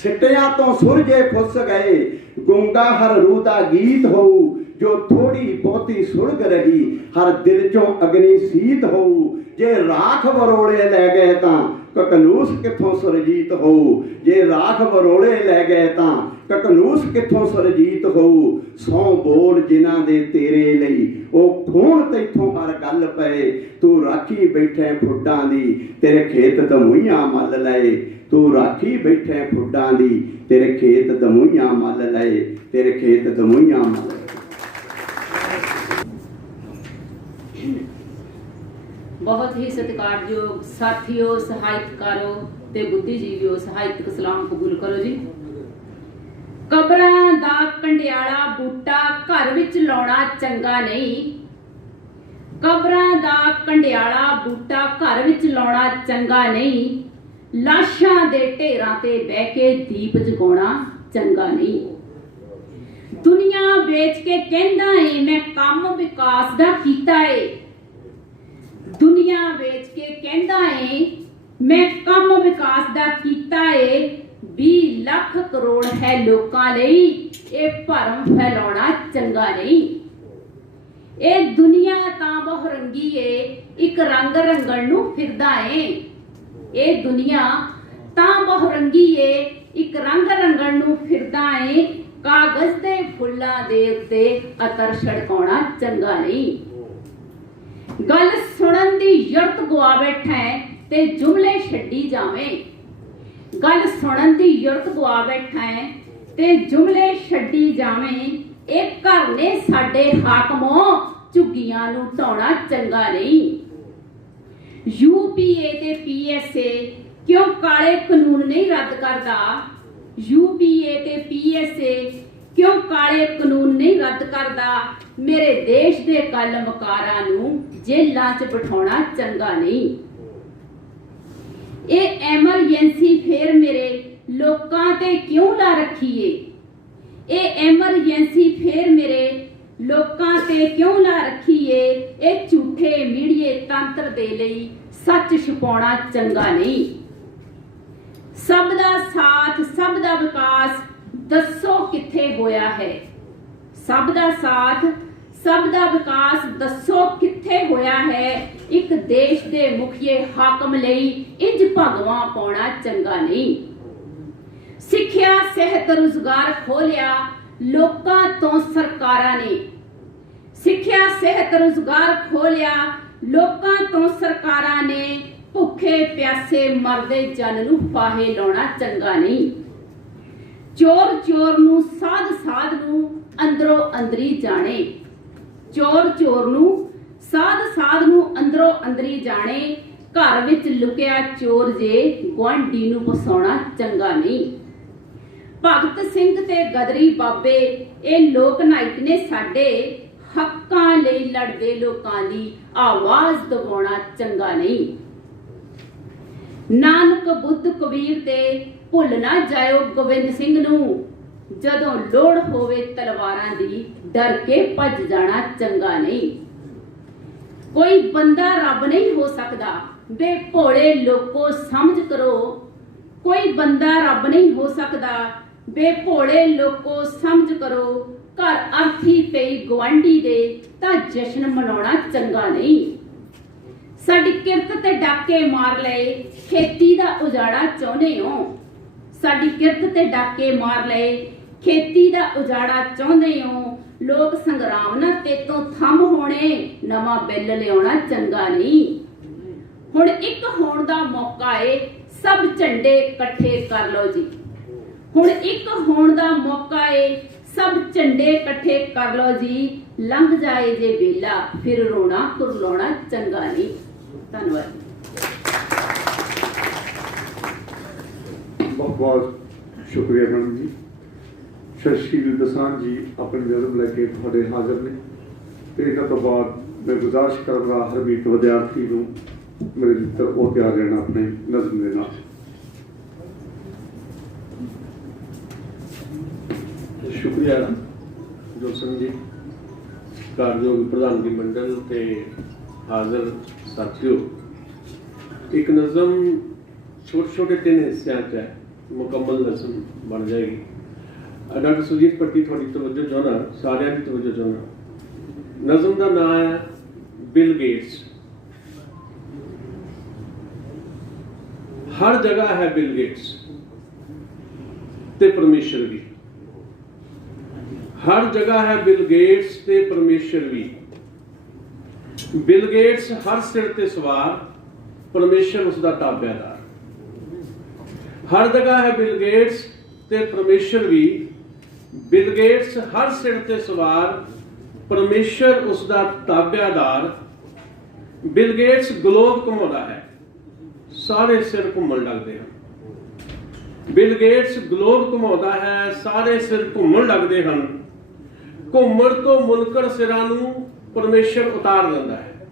ਸਿੱਟਿਆਂ ਤੋਂ ਸੁਰਜੇ ਫੁੱਸ ਗਏ, ਗੁੰਗਾ ਹਰ ਰੂਹ ਦਾ ਗੀਤ ਹੋਊ। ਜੋ ਥੋੜੀ ਬਹੁਤੀ ਸੁਲਗ ਰਹੀ, ਹਰ ਦਿਲ ਚੋਂ ਅਗਨੀ ਸੀਤ ਹੋਊ। ਜੇ ਰਾਖ ਵਰੋਲੇ ਲੈ ਗਏ ਤਾਂ ਕਕਨੂਸ ਕਿੱਥੋਂ ਸੁਰਜੀਤ ਹੋਊ। ਜੇ ਰਾਖ ਵਰੋਲੇ ਲੈ ਗਏ ਤਾਂ ਕਕਨੂਸ ਕਿੱਥੋਂ ਸੁਰਜੀਤ ਹੋਊ। ਸੌ ਬੋਲ ਜਿਨ੍ਹਾਂ ਦੇ ਤੇਰੇ ਲਈ, ਉਹ ਖੂਨ ਤੈਥੋਂ ਹਰ ਗੱਲ ਪਏ। ਤੂੰ ਰਾਖੀ ਬੈਠੇ ਖੁੱਡਾਂ ਦੀ, ਤੇਰੇ ਖੇਤ ਦਮੂਈਆਂ ਮੱਲ ਲਏ। ਤੂੰ ਰਾਖੀ ਬੈਠੇ ਖੁੱਡਾਂ ਦੀ, ਤੇਰੇ ਖੇਤ ਦਮੂਈਆਂ ਮੱਲ ਲਏ। ਤੇਰੇ ਖੇਤ ਦਮੂਈਆਂ ਮੱਲ ਲਏ। बहुत ही सत्कारयोग साथियों, सहायतकारों ते बुद्धिजीवियों, सहायतक सलाम कबूल करो जी। कबरां दा कंडियाला बूटा घर विच लाउणा चंगा नहीं। कबरां दा कंडियाला बूटा घर विच लाउणा चंगा नहीं। लाशां दे ढेरां ते बह के दीप जगाउणा चंगा नहीं। दुनिया बेच के कहंदा है मैं काम विकास दा कीता है। दुनिया बेच के कहंदा है मैं कम विकास दा कीता है। 20 लाख करोड़ है लोकां लई, ये भरम फैलाउणा चंगा नहीं। ये दुनिया तां बहुरंगी है, एक रंग रंगण नूं फिरदा है। ये दुनिया तां बहुरंगी है, एक रंग रंगण नूं फिरदा है। कागज दे फुल्लां दे उत्ते अतर छड़काउणा चंगा नहीं। गल सुनन दी यरत गवा बैठा है ते जुमले छड्डी जावें। गल सुनन दी यरत गवा बैठा है ते जुमले छड्डी जावें। एक घर ने साडे हाकमों झुग्गियां नूं ढाउणा चंगा नहीं। यूपीए ते पीएसए क्यों काले कानून नहीं रद्द करता? यूपीए ते पीएसए क्यों काले कानून नहीं रद्द करता? मेरे देश दे कलमकारां नूं जेलां च बिठाउणा चंगा नहीं। ਇਹ ਐਮਰਜੈਂਸੀ ਫੇਰ ਮੇਰੇ ਲੋਕਾਂ ਤੇ ਕਿਉਂ ਲਾ ਰੱਖੀਏ? ਇਹ ਐਮਰਜੈਂਸੀ ਫੇਰ ਮੇਰੇ ਲੋਕਾਂ ਤੇ ਕਿਉਂ ਲਾ ਰੱਖੀਏ? ਇਹ ਝੂਠੇ ਮੀਡੀਏ ਤੰਤਰ ਦੇ ਲਈ ਸੱਚ ਛੁਪਾਉਣਾ ਚੰਗਾ ਨਹੀਂ। ਸਭ ਦਾ ਸਾਥ, ਸਭ ਦਾ ਵਿਕਾਸ ਦੱਸੋ ਕਿੱਥੇ ਹੋਇਆ ਹੈ? ਸਭ ਦਾ ਸਾਥ, ਸਭ ਦਾ ਵਿਕਾਸ ਦੱਸੋ ਕਿੱਥੇ ਹੋਇਆ ਹੈ? ਇੱਕ ਦੇਸ਼ ਦੇ ਮੁਖੀਏ ਹਾਕਮ ਲਈ ਇੰਜ ਭਗਵਾ ਪਾਉਣਾ ਚੰਗਾ ਨਹੀਂ। ਸਿੱਖਿਆ, ਸਿਹਤ, ਰੁਜ਼ਗਾਰ ਖੋਲਿਆ ਲੋਕਾਂ ਤੋਂ ਸਰਕਾਰਾਂ ਨੇ। ਸਿੱਖਿਆ, ਸਿਹਤ, ਰੁਜ਼ਗਾਰ ਖੋਲਿਆ ਲੋਕਾਂ ਤੋਂ ਸਰਕਾਰਾਂ ਨੇ। ਭੁੱਖੇ ਪਿਆਸੇ ਮਰਦੇ ਜਨ ਨੂੰ ਫਾਹੇ ਲਾਉਣਾ ਚੰਗਾ ਨਹੀਂ। ਚੋਰ ਚੋਰ ਨੂੰ, ਸਾਧ ਸਾਧ ਨੂੰ ਅੰਦਰੋਂ ਅੰਦਰੀ ਜਾਣੇ। ਚੋਰ ਚੋਰ ਨੂੰ, ਸਾਧ ਸਾਧ ਨੂੰ ਅੰਦਰੋਂ ਅੰਦਰੀ ਜਾਣੇ। ਘਰ ਵਿੱਚ ਲੁਕਿਆ ਚੋਰ ਜੇ ਗੁਆਂਢੀ ਨੂੰ ਫਸਾਉਣਾ ਚੰਗਾ ਨਹੀਂ। ਭਗਤ ਸਿੰਘ ਤੇ ਗਦਰੀ ਬਾਬੇ ਇਹ ਲੋਕ ਨਾਇਕ ਨੇ ਸਾਡੇ। ਹੱਕਾਂ ਲਈ ਲੜਦੇ ਲੋਕਾਂ ਦੀ ਆਵਾਜ਼ ਦਬਾਉਣਾ ਚੰਗਾ ਨਹੀਂ। ਨਾਨਕ, ਬੁੱਧ, ਕਬੀਰ ਤੇ ਭੁੱਲ ਨਾ ਜਾਇਓ ਗੋਬਿੰਦ ਸਿੰਘ ਨੂੰ। ਜਦੋਂ ਲੋੜ ਹੋਵੇ ਤਲਵਾਰਾਂ ਦੀ ਡਰ ਕੇ ਭੱਜ ਜਾਣਾ ਚੰਗਾ ਨਹੀਂ। ਕੋਈ ਬੰਦਾ ਰੱਬ ਨਹੀਂ ਹੋ ਸਕਦਾ ਬੇ ਭੋਲੇ ਲੋਕੋ ਸਮਝ ਕਰੋ। ਕੋਈ ਬੰਦਾ ਰੱਬ ਨਹੀਂ ਹੋ ਸਕਦਾ ਬੇ ਭੋਲੇ ਲੋਕੋ ਸਮਝ ਕਰੋ। ਘਰ ਅਰਥੀ ਪਈ ਗੁਆਂਢੀ ਦੇ ਤਾਂ ਜਸ਼ਨ ਮਨਾਉਣਾ ਚੰਗਾ ਨਹੀਂ। ਸਾਡੀ ਕਿਰਤ ਤੇ ਡਾਕੇ ਮਾਰ ਲਏ, ਖੇਤੀ ਦਾ ਉਜਾੜਾ ਚਾਹੁੰਦੇ ਹੋ। ਸਾਡੀ ਕਿਰਤ ਤੇ ਡਾਕੇ ਮਾਰ ਲਏ, ਖੇਤੀ ਦਾ ਉਜਾੜਾ ਚਾਹੁੰਦੇ ਹੋ। ਲੋਕ ਸੰਗਰਾਮ ਨਾ ਤੇਤੋਂ ਥੰਮ ਹੋਣੇ, ਨਵਾਂ ਬਿੱਲ ਲਿਆਉਣਾ ਚੰਗਾ ਨਹੀਂ। ਹੁਣ ਇੱਕ ਹੋਣ ਦਾ ਮੌਕਾ ਏ, ਸਭ ਝੰਡੇ ਇਕੱਠੇ ਕਰ ਲਓ ਜੀ। ਹੁਣ ਇੱਕ ਹੋਣ ਦਾ ਮੌਕਾ ਏ, ਸਭ ਝੰਡੇ ਇਕੱਠੇ ਕਰ ਲਓ ਜੀ। ਲੰਘ ਜਾਏ ਜੇ ਵੇਲਾ, ਫਿਰ ਰੋਣਾ ਕੁਰਲਾਉਣਾ ਚੰਗਾ ਨਹੀਂ। ਧੰਨਵਾਦ। ਬਹੁਤ ਬਹੁਤ ਸ਼ੁਕਰੀਆ ਮੈਡਮ ਜੀ। ਸ਼ਸ਼ੀਲ ਦਸਾਂਝ ਜੀ ਆਪਣੇ ਜਨਮ ਲੈ ਕੇ ਤੁਹਾਡੇ ਹਾਜ਼ਰ ਨੇ ਤੇ ਇਹਨਾਂ ਤੋਂ ਬਾਅਦ ਮੈਂ ਗੁਜ਼ਾਰਿਸ਼ ਕਰਾਂਗਾ ਹਰਮੀਤ ਵਿਦਿਆਰਥੀ ਨੂੰ ਮੇਰੇ ਮਿੱਤਰ ਉਹ ਤਿਆਰ ਰਹਿਣਾ ਆਪਣੇ ਨਜ਼ਮ ਦੇ ਨਾਲ। ਸ਼ੁਕਰੀਆ ਜੋਤ ਸਿੰਘ ਜੀ, ਕਾਰਜਯੋਗ ਪ੍ਰਧਾਨਗੀ ਮੰਡਲ ਤੇ ਹਾਜ਼ਰ ਸਾਥੀਓ। ਇੱਕ ਨਜ਼ਮ ਛੋਟੇ ਛੋਟੇ 3 ਹਿੱਸਿਆਂ 'ਚ ਹੈ, ਮੁਕੰਮਲ ਨਜ਼ਮ ਬਣ ਜਾਏਗੀ। ਡਾਕਟਰ ਸੁਜੀਤ ਪੱਟੀ ਤੁਹਾਡੀ ਤਵੱਜੋ ਚਾਹੁੰਦਾ, ਸਾਰਿਆਂ ਦੀ ਤਵੱਜੋ ਚਾਹੁੰਦਾ। ਨਜ਼ਮ ਦਾ ਨਾਮ ਹੈ ਬਿਲ ਗੇਟਸ। ਹਰ ਜਗ੍ਹਾ ਹੈ ਬਿਲ ਗੇਟਸ ਤੇ ਪਰਮੇਸ਼ਰ ਵੀ। ਹਰ ਜਗ੍ਹਾ ਹੈ ਬਿਲ ਗੇਟਸ ਤੇ ਪਰਮੇਸ਼ਰ ਵੀ। ਬਿਲ ਗੇਟਸ ਹਰ ਸਿਰ ਤੇ ਸਵਾਰ, ਪਰਮੇਸ਼ਰ ਉਸ ਦਾ ਤਾਬੇਦਾਰ। ਹਰ ਜਗ੍ਹਾ ਹੈ ਬਿਲ ਗੇਟਸ ਤੇ ਪਰਮੇਸ਼ਰ ਵੀ। ਬਿਲ ਗੇਟਸ ਹਰ ਸਿਰ ਤੇ ਸਵਾਰ, ਪਰਮੇਸ਼ਰ ਉਸ ਦਾ ਤਾਬੇਦਾਰ। ਬਿਲ ਗੇਟਸ ਗਲੋਬ ਘੁੰਮਾਉਂਦਾ ਹੈ, ਸਾਰੇ ਸਿਰ ਘੁੰਮਣ ਲੱਗਦੇ ਹਨ। ਬਿਲ ਗੇਟਸ ਗਲੋਬ ਘੁੰਮਾਉਂਦਾ ਹੈ, ਸਾਰੇ ਸਿਰ ਘੁੰਮਣ ਲੱਗਦੇ ਹਨ। ਘੁੰਮਣ ਤੋਂ ਮੁਨਕਰ ਸਿਰਾਂ ਨੂੰ ਪਰਮੇਸ਼ਰ ਉਤਾਰ ਦਿੰਦਾ ਹੈ।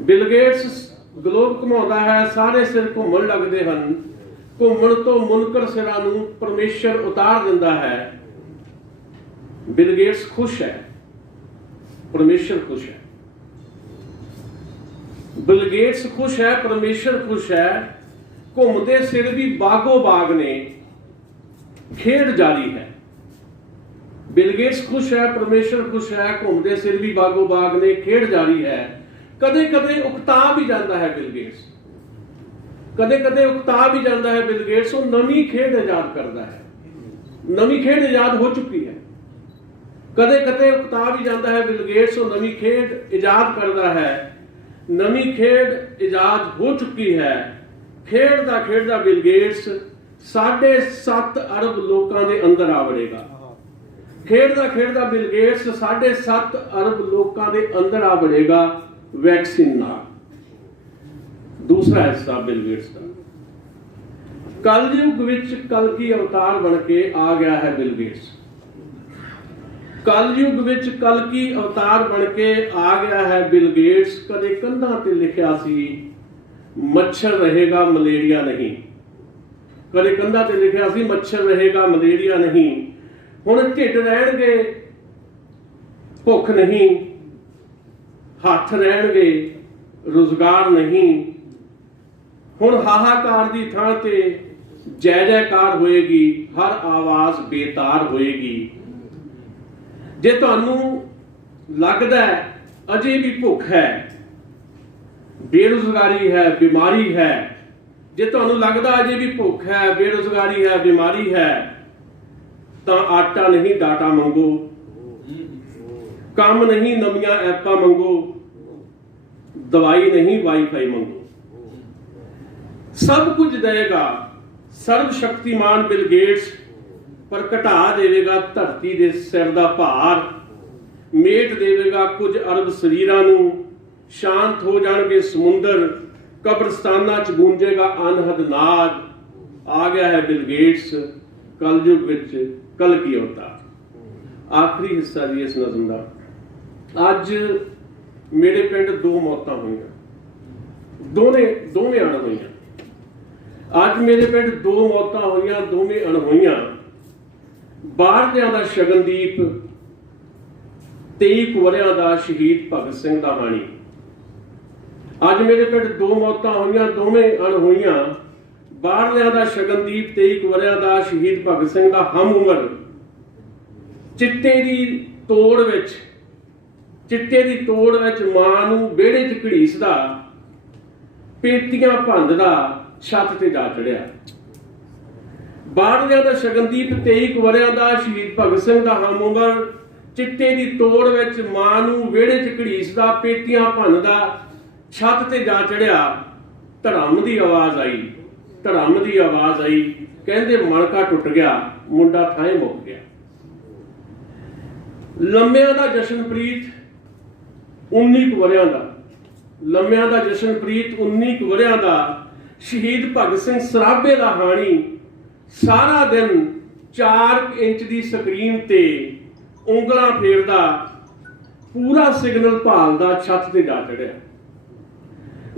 ਬਿਲ ਗੇਟਸ ਗਲੋਬ ਘੁੰਮਾਉਂਦਾ ਹੈ, ਸਾਰੇ ਸਿਰ ਘੁੰਮਣ ਲੱਗਦੇ ਹਨ। ਘੁੰਮਣ ਤੋਂ ਮੁਨਕਰ ਸਿਰਾਂ ਨੂੰ ਪਰਮੇਸ਼ਰ ਉਤਾਰ ਦਿੰਦਾ ਹੈ। ਬਿਲ ਗੇਟਸ ਖੁਸ਼ ਹੈ, ਪਰਮੇਸ਼ਰ ਖੁਸ਼ ਹੈ। ਬਿਲ ਗੇਟਸ ਖੁਸ਼ ਹੈ, ਪਰਮੇਸ਼ਰ ਖੁਸ਼ ਹੈ। ਘੁੰਮਦੇ ਸਿਰ ਵੀ ਬਾਗੋ ਬਾਗ ਨੇ, ਖੇਡ ਜਾਰੀ ਹੈ। ਬਿਲ ਗੇਟਸ ਖੁਸ਼ ਹੈ, ਪਰਮੇਸ਼ਰ ਖੁਸ਼ ਹੈ। ਘੁੰਮਦੇ ਸਿਰ ਵੀ ਬਾਗੋ ਬਾਗ ਨੇ, ਖੇਡ ਜਾਰੀ ਹੈ। ਕਦੇ ਕਦੇ ਉਕਤਾ ਵੀ ਜਾਂਦਾ ਹੈ ਬਿਲ ਗੇਟਸ, ਕਦੇ ਕਦੇ ਉਕਤਾ ਵੀ ਜਾਂਦਾ ਹੈ ਬਿਲ ਗੇਟਸ। ਉਹ ਨਵੀਂ ਖੇਡ ਇਜਾਦ ਕਰਦਾ ਹੈ, ਨਵੀਂ ਖੇਡ ਇਜਾਦ ਹੋ ਚੁੱਕੀ ਹੈ। ਕਦੇ ਕਦੇ ਉਕਤਾ ਵੀ ਜਾਂਦਾ ਹੈ ਬਿਲ ਗੇਟਸ, ਉਹ ਨਵੀਂ ਖੇਡ ਇਜਾਦ ਕਰਦਾ ਹੈ। ਨਵੀਂ ਖੇਡ ਇਜਾਦ ਹੋ ਚੁੱਕੀ ਹੈ। ਖੇਡਦਾ ਖੇਡਦਾ ਬਿਲ ਗੇਟਸ 7.5 ਅਰਬ ਲੋਕਾਂ ਦੇ ਅੰਦਰ ਆ ਵੜੇਗਾ। ਖੇਡਦਾ ਖੇਡਦਾ ਬਿਲ ਗੇਟਸ 7.5 ਅਰਬ ਲੋਕਾਂ ਦੇ ਅੰਦਰ ਆ ਵੜੇਗਾ ਵੈਕਸੀਨ ਨਾਲ। दूसरा हिस्सा बिल गेट्स का। कलयुग विच कलकी अवतार बन के आ गया है बिल गेट्स। कलयुग विच कलकी अवतार बन के आ गया है बिल गेट्स। कदे कंधां ते लिखिया सी मच्छर रहेगा मलेरिया नहीं, कदे कंधां ते लिखिया सी मच्छर रहेगा मलेरिया नहीं। हुण ढिड रहणगे, भुख नहीं, हथ रहणगे, रोजगार नहीं। हुण हाहाकार दी थां ते जय जयकार होएगी, हर आवाज बेतार होएगी। जे तुहानू लगदा है अजे भी भुख है, बेरोजगारी है, बीमारी है, जे तुहानू लगदा अजे भी भुख है, बेरोजगारी है, बीमारी है, तां आटा नहीं डाटा मंगो, काम नहीं नवीं ऐपां मंगो, दवाई नहीं वाईफाई मंगो। सब कुछ देगा सर्वशक्तिमान बिल गेट्स, पर घटा देवेगा धरती दे सिर दा भार, मेट देवेगा कुछ अरब शरीरां नूं, शांत हो जाणगे समुंदर, कब्रस्तानां च गूंजेगा अनहद नाद। आ गया है बिल गेट्स, कलयुग विच कलकी अवतार। आखिरी हिस्सा जी इस नज़म दा। अज मेरे पिंड दो मौतां होईयां, दोवें अणहोईयां। अज मेरे पिंड दो मौतां होईयां, दोवें अणहोईयां। बाहरलियां दा शगनदीप, 23 वरियां दा शहीद भगत सिंह दा हाणी। अज मेरे पिंड दो मौतां होईयां, दोवें अणहोईयां। बाहरलियां दा शगनदीप, 23 वरियां दा शहीद भगत सिंह दा हम उमर। चिट्टे दी तोड़ विच मां नूं विहड़े च घड़ीसदा, पेतियां भंनदा, छत ते जा चढ़िया। बाहरलियां दा शगनदीप, 23 वरियां दा शहीद भगत सिंह दा हम उमर। चिट्टे दी तोड़ विच मां नूं विहड़े च घड़ीसदा, पेतियां भंनदा, छत ते जा चढ़िया। धड़म दी आवाज आई, धड़म दी आवाज आई, कहंदे मणका टुट गया, मुंडा थाए मुक गया। लम्मियां दा जशनप्रीत 19 वरियां दा, लम्मियां दा जशनप्रीत 19 वरियां दा शहीद भगत सिंह सराभे दा हाणी। सारा दिन 4 इंच दी स्क्रीन ते उंगलां फेरदा, पूरा सिग्नल भालदा, छत ते जा चढ़िया।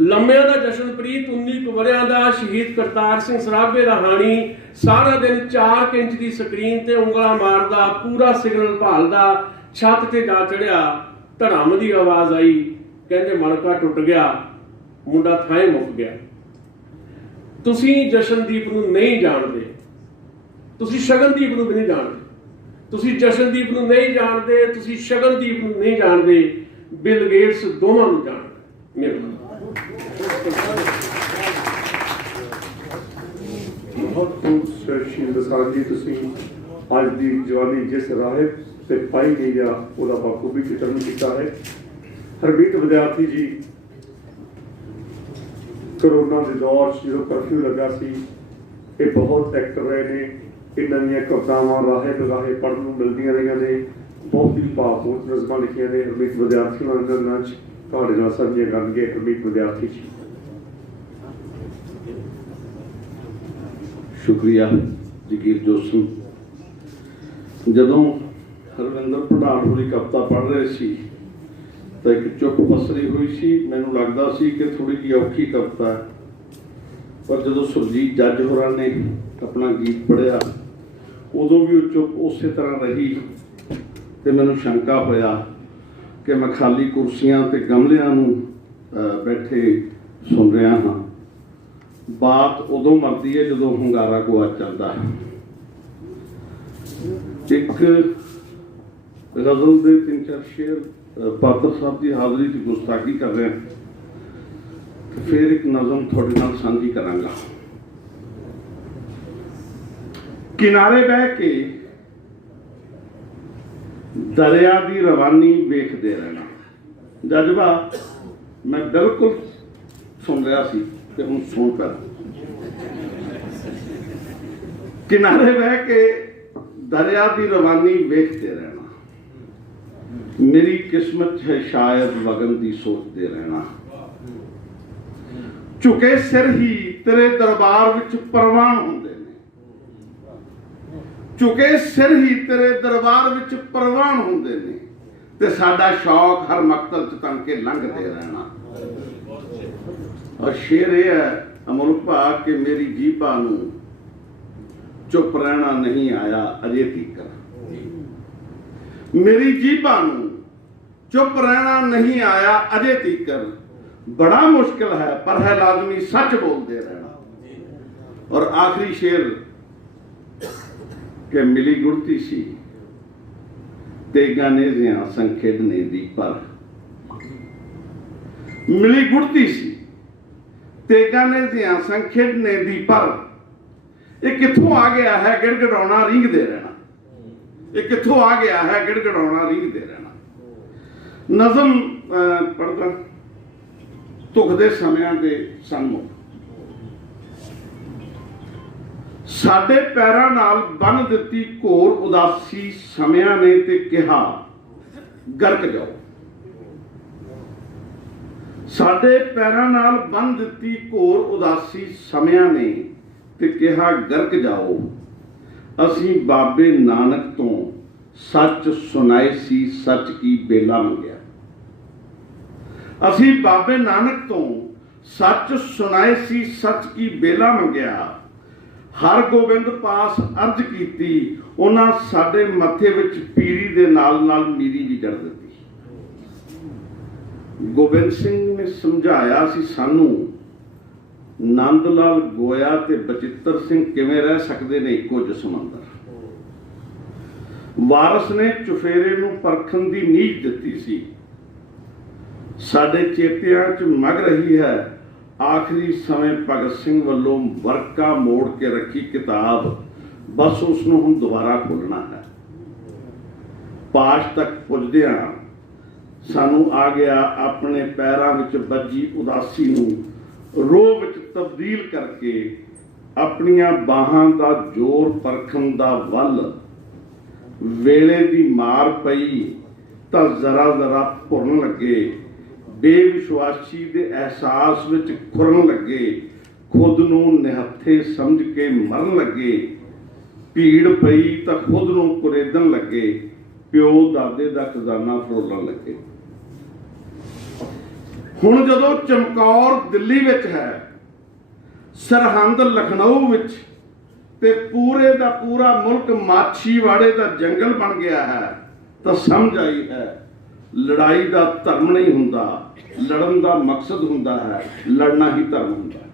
लम्मियां दा जशनप्रीत 19 वरियां दा शहीद करतार सिंह सराभे दा हाणी। सारा दिन 4 इंच दी स्क्रीन ते उंगलां मारदा, पूरा सिग्नल भालदा, छत ते जा चढ़िया। धड़म दी आवाज आई, कहंदे मणका टुट गया, मुंडा थाए मुक गया। तुसीं जशनदीप नूं नहीं जानदे, तुसीं शगनदीप नूं भी नहीं जानदे, तुसीं जशनदीप नूं नहीं जानदे, तुसीं शगनदीप नूं नहीं जानदे, बिल गेट्स दोवां नूं जानदा। मेरे बहुत खूब शील दसांझ जी, तुसीं अज दी जवानी जिस राह ते पाई गई आ ਉਹਦਾ ਬਾਖੂਬੀ चित्रण ਕੀਤਾ है। हरमीत विद्यार्थी जी, कोरोना के दौर जो कर्फ्यू लगा सी, ये बहुत एक्टिव रहे ने, इन्हां दी कवितावां राहे बगाहे पढ़न नूं मिलदियां रहियां ने, बहुत ही भावपूर्ण नज़मां लिखियां ने। हरमीत विद्यार्थी इन्हां च तुहाडे नाल साझीआं करनगे। हरमीत विद्यार्थी जी, शुक्रिया जगीर जोशी। जदों हरविंदर भंडार होरी कविता पढ़ रहे सी तो एक चुप पसरी हुई सी। मैनूं लगदा सी कि थोड़ी जी औखी कविता है, पर जदों सुरजीत जज होरां ने अपना गीत पढ़िया उदों भी वो चुप उस तरह रही तो मैनूं शंका होया कि मैं खाली कुर्सियां ते गमलियां नूं बैठे सुन रहा हाँ। बात उदों मरदी है जदों hunगारा गुआच चलदा है। एक गज़ल दे 3-4 शेर पात्र साहब की हाज़री की गुस्ताखी कर रहे हैं, तो फिर एक नज़म थोड़े नाल साझी करांगा। किनारे बह के दरिया की रवानी वेखदे रहना। जज्बा मैं बिल्कुल सुन रहा सी कि हुण सुन कर। किनारे बह के दरिया की रवानी वेखते रहना, मेरी किस्मत है शायद वगन की सोचते रहना। ਝੁਕੇ ਸਿਰ ਹੀ ਤੇਰੇ ਦਰਬਾਰ ਵਿੱਚ ਪ੍ਰਵਾਨ ਹੁੰਦੇ ਨੇ, ਝੁਕੇ ਸਿਰ ਹੀ ਤੇਰੇ ਦਰਬਾਰ ਵਿੱਚ ਪ੍ਰਵਾਨ ਹੁੰਦੇ ਨੇ, ਤੇ ਸਾਡਾ ਸ਼ੌਕ ਹਰ ਮਕਤਲ ਚ ਤਣ ਕੇ ਲੰਘਦੇ ਰਹਿਣਾ। ਔਰ ਸ਼ੇਰ ਇਹ ਹੈ ਅਮੁਲਕ ਭਾਗ ਕਿ ਮੇਰੀ ਜੀਭਾ ਨੂੰ ਚੁੱਪ ਰਹਿਣਾ ਨਹੀਂ ਆਇਆ ਅਜੇ ਤੀਕਰ, ਮੇਰੀ ਜੀਭਾ ਨੂੰ ਚੁੱਪ ਰਹਿਣਾ ਨਹੀਂ ਆਇਆ ਅਜੇ ਤੀਕਰ, ਬੜਾ ਮੁਸ਼ਕਿਲ ਹੈ ਪਰ ਹੈ ਲਾਜ਼ਮੀ ਸੱਚ ਬੋਲਦੇ ਰਹਿਣਾ। ਔਰ ਆਖਰੀ ਸ਼ੇਰ ਕਿ ਮਿਲੀ ਗੁੜਤੀ ਸੀ ਤੇਗਾ ਨੇਜ਼ਿਆਂ ਸੰਗ ਖੇਡਣੇ ਦੀ ਪਰ, ਮਿਲੀ ਗੁੜਤੀ ਸੀ ਤੇਗਾ ਨੇਜ਼ਿਆਂ ਸੰਗ ਖੇਡਣੇ ਦੀ ਪਰ, ਇਹ ਕਿੱਥੋਂ ਆ ਗਿਆ ਹੈ ਗਿੜਗੜਾਉਣਾ ਰੀਂਗਦੇ ਰਹਿਣਾ, ਇਹ ਕਿੱਥੋਂ ਆ ਗਿਆ ਹੈ ਗਿੜਗੜਾਉਣਾ ਰੀਂਗਦੇ ਰਹਿਣਾ। ਨਜ਼ਮ ਪੜ੍ਹਦਾ ਧੁਖ ਦੇ ਸਮਿਆਂ ਦੇ ਸਨਮੁਖ, ਸਾਡੇ ਪੈਰਾਂ ਨਾਲ ਬੰਨ ਦਿੱਤੀ ਘੋਰ ਉਦਾਸੀ ਸਮਿਆਂ ਨੇ ਤੇ ਕਿਹਾ ਗਰਕ ਜਾਓ, ਸਾਡੇ ਪੈਰਾਂ ਨਾਲ ਬੰਨ ਦਿੱਤੀ ਘੋਰ ਉਦਾਸੀ ਸਮਿਆਂ ਨੇ ਤੇ ਕਿਹਾ ਗਰਕ ਜਾਓ, ਅਸੀਂ ਬਾਬੇ ਨਾਨਕ ਤੋਂ ਸੱਚ ਸੁਣਾਏ ਸੀ ਸੱਚ ਕੀ ਬੇਲਾ ਮੰਗਿਆ, ਅਸੀਂ ਬਾਬੇ ਨਾਨਕ ਤੋਂ ਸੱਚ ਸੁਣਾਏ ਸੀ ਸੱਚ ਕੀ ਬੇਲਾ ਮੰਗਿਆ, ਹਰ ਗੋਬਿੰਦ ਪਾਸ ਅਰਜ਼ ਕੀਤੀ ਉਹਨਾਂ ਸਾਡੇ ਮੱਥੇ ਵਿੱਚ ਪੀਰੀ ਦੇ ਨਾਲ ਨਾਲ ਮੀਰੀ ਵੀ ਜੜ ਦਿੱਤੀ। ਗੋਬਿੰਦ ਸਿੰਘ ਨੇ ਸਮਝਾਇਆ ਸੀ ਸਾਨੂੰ ਨੰਦ ਲਾਲ ਗੋਇਆ ਤੇ ਬਚਿੱਤਰ ਸਿੰਘ ਕਿਵੇਂ ਰਹਿ ਸਕਦੇ ਨੇ ਇੱਕੋ ਜਿਸਮ ਅੰਦਰ। ਵਾਰਸ ਨੇ ਚੁਫੇਰੇ ਨੂੰ ਪਰਖਣ ਦੀ ਨੀਝ ਦਿੱਤੀ ਸੀ, ਸਾਡੇ ਚੇਤਿਆਂ 'ਚ ਮਗ ਰਹੀ ਹੈ ਆਖਰੀ ਸਮੇਂ ਭਗਤ ਸਿੰਘ ਵੱਲੋਂ ਵਰਕਾ ਮੋੜ ਕੇ ਰੱਖੀ ਕਿਤਾਬ, ਬਸ ਉਸ ਨੂੰ ਹੁਣ ਦੁਬਾਰਾ ਖੋਲ੍ਹਣਾ ਹੈ। ਪਾਸ਼ ਤੱਕ ਪੁੱਜਦਿਆਂ ਸਾਨੂੰ ਆ ਗਿਆ ਆਪਣੇ ਪੈਰਾਂ ਵਿੱਚ ਵੱਜੀ ਉਦਾਸੀ ਨੂੰ ਰੋਹ ਵਿੱਚ ਤਬਦੀਲ ਕਰਕੇ, ਆਪਣੀਆਂ ਬਾਹਾਂ ਦਾ ਜ਼ੋਰ ਪਰਖਣ ਦਾ ਵੱਲ, ਵੇਲੇ ਦੀ ਮਾਰ ਪਈ ਤਾਂ ਜ਼ਰਾ ਜ਼ਰਾ ਭੁਰਨ ਲੱਗੇ, ਬੇਵਿਸ਼ਵਾਸੀ ਦੇ ਅਹਿਸਾਸ ਵਿੱਚ ਖੁਰਨ ਲੱਗੇ, ਖੁਦ ਨੂੰ ਨਿਹੱਥੇ ਸਮਝ ਕੇ ਮਰਨ ਲੱਗੇ, ਭੀੜ ਪਈ ਤਾਂ ਖੁਦ ਨੂੰ ਕੁਰੇਦਣ ਲੱਗੇ, ਪਿਓ ਦਾਦੇ ਦਾ ਖਜ਼ਾਨਾ ਫਰੋਲਣ ਲੱਗੇ। ਹੁਣ ਜਦੋਂ ਚਮਕੌਰ ਦਿੱਲੀ ਵਿੱਚ ਹੈ, ਸਰਹੰਦ ਲਖਨਊ ਵਿੱਚ, ਤੇ ਪੂਰੇ ਦਾ ਪੂਰਾ ਮੁਲਕ ਮਾਛੀਵਾੜੇ ਦਾ ਜੰਗਲ ਬਣ ਗਿਆ ਹੈ, ਤਾਂ ਸਮਝ ਆਈ ਹੈ ਲੜਾਈ ਦਾ ਧਰਮ ਨਹੀਂ ਹੁੰਦਾ, ਲੜਨ ਦਾ ਮਕਸਦ ਹੁੰਦਾ ਹੈ, ਲੜਨਾ ਹੀ ਧਰਮ ਹੁੰਦਾ ਹੈ।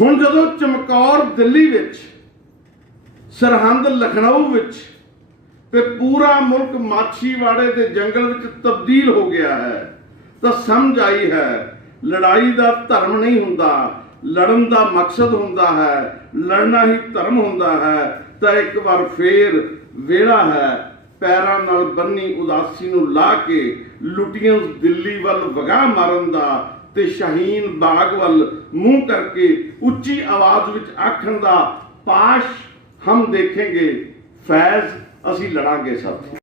ਹੁਣ ਜਦੋਂ ਚਮਕੌਰ ਦਿੱਲੀ ਵਿੱਚ, ਸਰਹੰਦ ਲਖਨਊ ਵਿੱਚ, ਤੇ ਪੂਰਾ ਮੁਲਕ ਮਾਛੀਵਾੜੇ ਦੇ ਜੰਗਲ ਵਿੱਚ ਤਬਦੀਲ ਹੋ ਗਿਆ ਹੈ, ਤਾਂ ਸਮਝ ਆਈ ਹੈ ਲੜਾਈ ਦਾ ਧਰਮ ਨਹੀਂ ਹੁੰਦਾ, ਲੜਨ ਦਾ ਮਕਸਦ ਹੁੰਦਾ ਹੈ, ਲੜਨਾ ਹੀ ਧਰਮ ਹੁੰਦਾ ਹੈ। ਤਾਂ ਇੱਕ ਵਾਰ ਫੇਰ ਵੇਲਾ ਹੈ ਪੈਰਾਂ ਨਾਲ ਬੰਨੀ ਉਦਾਸੀ ਨੂੰ ਲਾ ਕੇ ਲੁੱਟੀਆਂ ਦਿੱਲੀ ਵੱਲ ਵਗਾਹ ਮਾਰਨ ਦਾ, ਤੇ ਸ਼ਾਹੀਨ ਬਾਗ ਵੱਲ ਮੂੰਹ ਕਰਕੇ ਉੱਚੀ ਆਵਾਜ਼ ਵਿੱਚ ਆਖਣ ਦਾ, ਪਾਸ਼ ਹਮ ਦੇਖेंगे फैज ਅਸੀਂ ਲੜਾਂਗੇ ਸਾਥੀ।